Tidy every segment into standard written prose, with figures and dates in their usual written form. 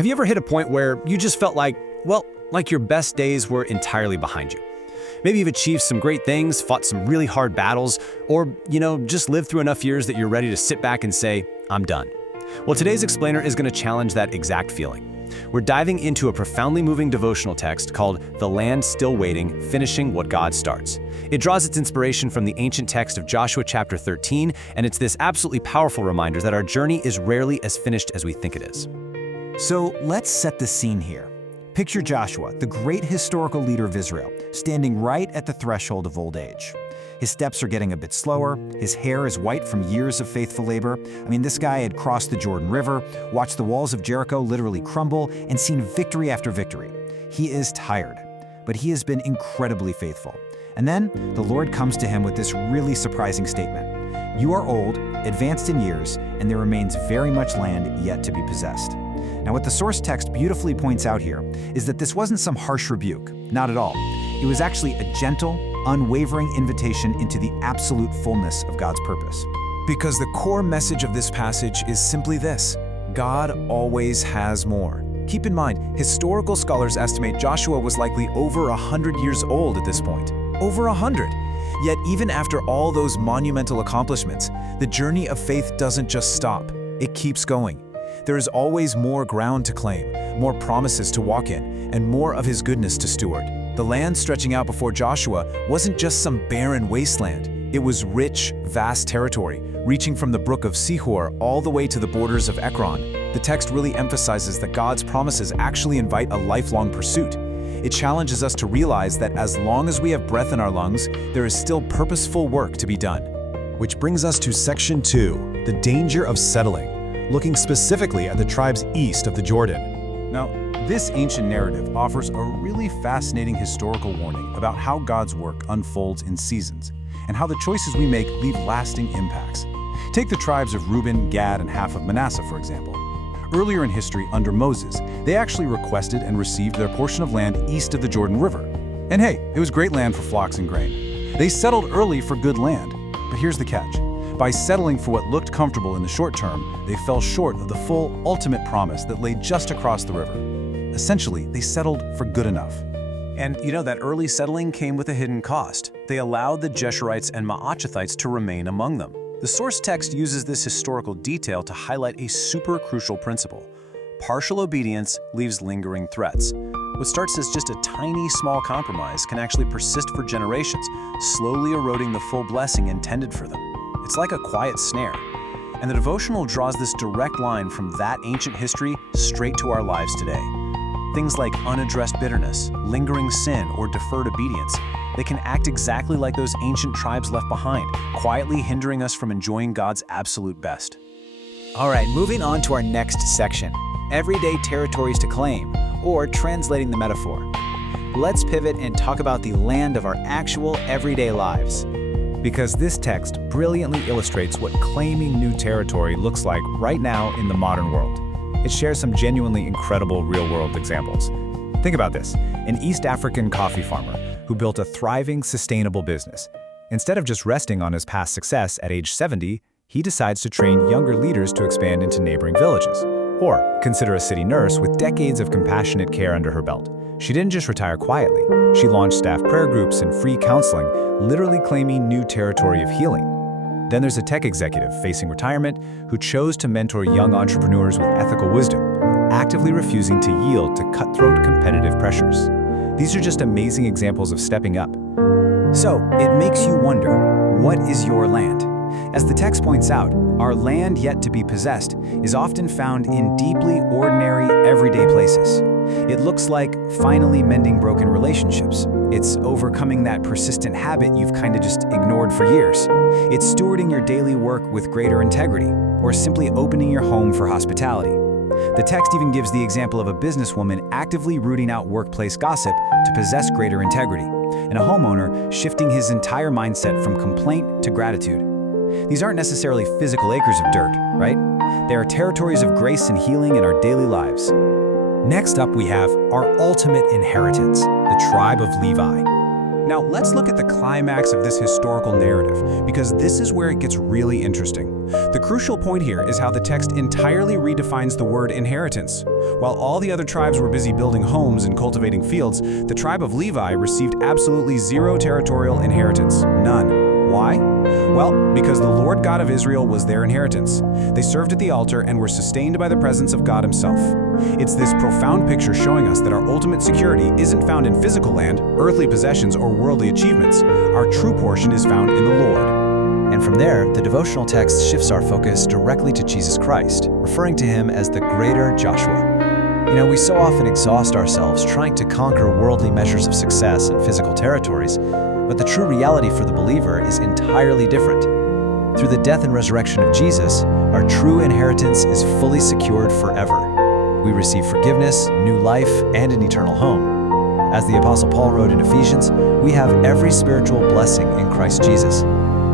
Have you ever hit a point where you just felt like, well, like your best days were entirely behind you? Maybe you've achieved some great things, fought some really hard battles, or, just lived through enough years that you're ready to sit back and say, I'm done. Well, today's explainer is going to challenge that exact feeling. We're diving into a profoundly moving devotional text called The Land Still Waiting, Finishing What God Starts. It draws its inspiration from the ancient text of Joshua chapter 13, and it's this absolutely powerful reminder that our journey is rarely as finished as we think it is. So let's set the scene here. Picture Joshua, the great historical leader of Israel, standing right at the threshold of old age. His steps are getting a bit slower, his hair is white from years of faithful labor. This guy had crossed the Jordan River, watched the walls of Jericho literally crumble, and seen victory after victory. He is tired, but he has been incredibly faithful. And then the Lord comes to him with this really surprising statement. You are old, advanced in years, and there remains very much land yet to be possessed. Now, what the source text beautifully points out here is that this wasn't some harsh rebuke, not at all. It was actually a gentle, unwavering invitation into the absolute fullness of God's purpose. Because the core message of this passage is simply this: God always has more. Keep in mind, historical scholars estimate Joshua was likely over 100 years old at this point. Over 100! Yet even after all those monumental accomplishments, the journey of faith doesn't just stop. It keeps going. There is always more ground to claim, more promises to walk in, and more of His goodness to steward. The land stretching out before Joshua wasn't just some barren wasteland. It was rich, vast territory, reaching from the brook of Sihor all the way to the borders of Ekron. The text really emphasizes that God's promises actually invite a lifelong pursuit. It challenges us to realize that as long as we have breath in our lungs, there is still purposeful work to be done. Which brings us to Section 2, the danger of settling, looking specifically at the tribes east of the Jordan. Now, this ancient narrative offers a really fascinating historical warning about how God's work unfolds in seasons, and how the choices we make leave lasting impacts. Take the tribes of Reuben, Gad, and half of Manasseh, for example. Earlier in history, under Moses, they actually requested and received their portion of land east of the Jordan River. And hey, it was great land for flocks and grain. They settled early for good land. But here's the catch. By settling for what looked comfortable in the short term, they fell short of the full, ultimate promise that lay just across the river. Essentially, they settled for good enough. And that early settling came with a hidden cost. They allowed the Jeshurites and Maachathites to remain among them. The source text uses this historical detail to highlight a super crucial principle. Partial obedience leaves lingering threats. What starts as just a tiny, small compromise can actually persist for generations, slowly eroding the full blessing intended for them. It's like a quiet snare. And the devotional draws this direct line from that ancient history straight to our lives today. Things like unaddressed bitterness, lingering sin, or deferred obedience, they can act exactly like those ancient tribes left behind, quietly hindering us from enjoying God's absolute best. All right, moving on to our next section, everyday territories to claim, or translating the metaphor. Let's pivot and talk about the land of our actual everyday lives. Because this text brilliantly illustrates what claiming new territory looks like right now in the modern world. It shares some genuinely incredible real-world examples. Think about this, an East African coffee farmer who built a thriving, sustainable business. Instead of just resting on his past success at age 70, he decides to train younger leaders to expand into neighboring villages. Or consider a city nurse with decades of compassionate care under her belt. She didn't just retire quietly. She launched staff prayer groups and free counseling, literally claiming new territory of healing. Then there's a tech executive facing retirement who chose to mentor young entrepreneurs with ethical wisdom, actively refusing to yield to cutthroat competitive pressures. These are just amazing examples of stepping up. So, it makes you wonder, what is your land? As the text points out, our land yet to be possessed is often found in deeply ordinary, everyday places. It looks like finally mending broken relationships. It's overcoming that persistent habit you've kind of just ignored for years. It's stewarding your daily work with greater integrity, or simply opening your home for hospitality. The text even gives the example of a businesswoman actively rooting out workplace gossip to possess greater integrity, and a homeowner shifting his entire mindset from complaint to gratitude. These aren't necessarily physical acres of dirt, right? They are territories of grace and healing in our daily lives. Next up, we have our ultimate inheritance, the tribe of Levi. Now, let's look at the climax of this historical narrative, because this is where it gets really interesting. The crucial point here is how the text entirely redefines the word inheritance. While all the other tribes were busy building homes and cultivating fields, the tribe of Levi received absolutely zero territorial inheritance. None. Why? Well, because the Lord God of Israel was their inheritance. They served at the altar and were sustained by the presence of God himself. It's this profound picture showing us that our ultimate security isn't found in physical land, earthly possessions, or worldly achievements. Our true portion is found in the Lord. And from there, the devotional text shifts our focus directly to Jesus Christ, referring to him as the greater Joshua. You know, we so often exhaust ourselves trying to conquer worldly measures of success and physical territories, but the true reality for the believer is entirely different. Through the death and resurrection of Jesus, our true inheritance is fully secured forever. We receive forgiveness, new life, and an eternal home. As the Apostle Paul wrote in Ephesians, we have every spiritual blessing in Christ Jesus.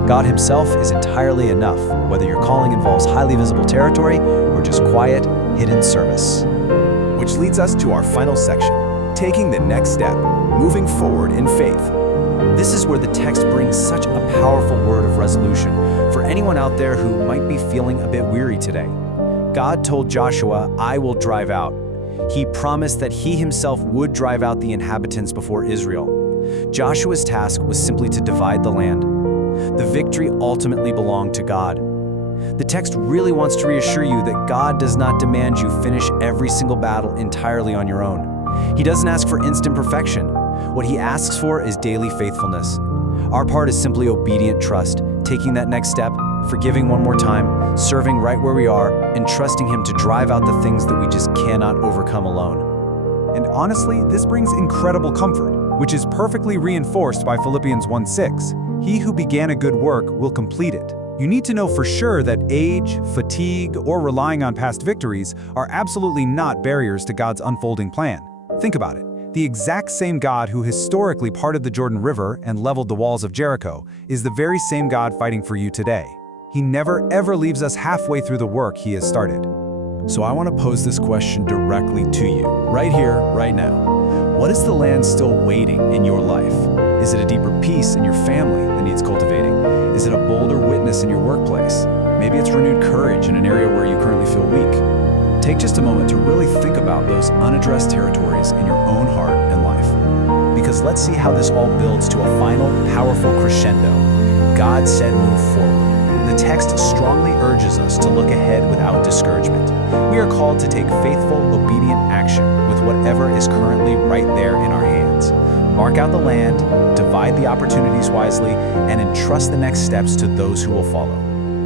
God himself is entirely enough, whether your calling involves highly visible territory or just quiet, hidden service. Which leads us to our final section, taking the next step, moving forward in faith. This is where the text brings such a powerful word of resolution for anyone out there who might be feeling a bit weary today. God told Joshua, "I will drive out." He promised that he himself would drive out the inhabitants before Israel. Joshua's task was simply to divide the land. The victory ultimately belonged to God. The text really wants to reassure you that God does not demand you finish every single battle entirely on your own. He doesn't ask for instant perfection. What he asks for is daily faithfulness. Our part is simply obedient trust, taking that next step, forgiving one more time, serving right where we are, and trusting him to drive out the things that we just cannot overcome alone. And honestly, this brings incredible comfort, which is perfectly reinforced by Philippians 1:6. He who began a good work will complete it. You need to know for sure that age, fatigue, or relying on past victories are absolutely not barriers to God's unfolding plan. Think about it. The exact same God who historically parted the Jordan River and leveled the walls of Jericho is the very same God fighting for you today. He never ever leaves us halfway through the work he has started. So I want to pose this question directly to you, right here, right now. What is the land still waiting in your life? Is it a deeper peace in your family that needs cultivating? Is it a bolder witness in your workplace? Maybe it's renewed courage in an area where you currently feel weak. Take just a moment to really think about those unaddressed territories in your own heart and life. Because let's see how this all builds to a final, powerful crescendo. God said move forward. The text strongly urges us to look ahead without discouragement. We are called to take faithful, obedient action with whatever is currently right there in our hands. Mark out the land, divide the opportunities wisely, and entrust the next steps to those who will follow.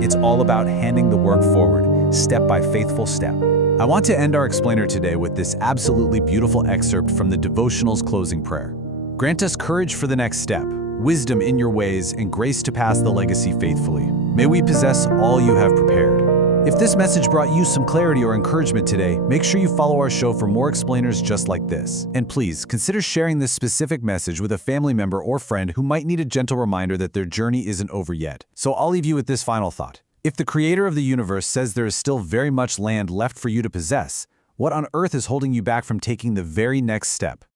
It's all about handing the work forward, step by faithful step. I want to end our explainer today with this absolutely beautiful excerpt from the Devotional's closing prayer. Grant us courage for the next step, wisdom in your ways, and grace to pass the legacy faithfully. May we possess all you have prepared. If this message brought you some clarity or encouragement today, make sure you follow our show for more explainers just like this. And please, consider sharing this specific message with a family member or friend who might need a gentle reminder that their journey isn't over yet. So I'll leave you with this final thought. If the creator of the universe says there is still very much land left for you to possess, what on earth is holding you back from taking the very next step?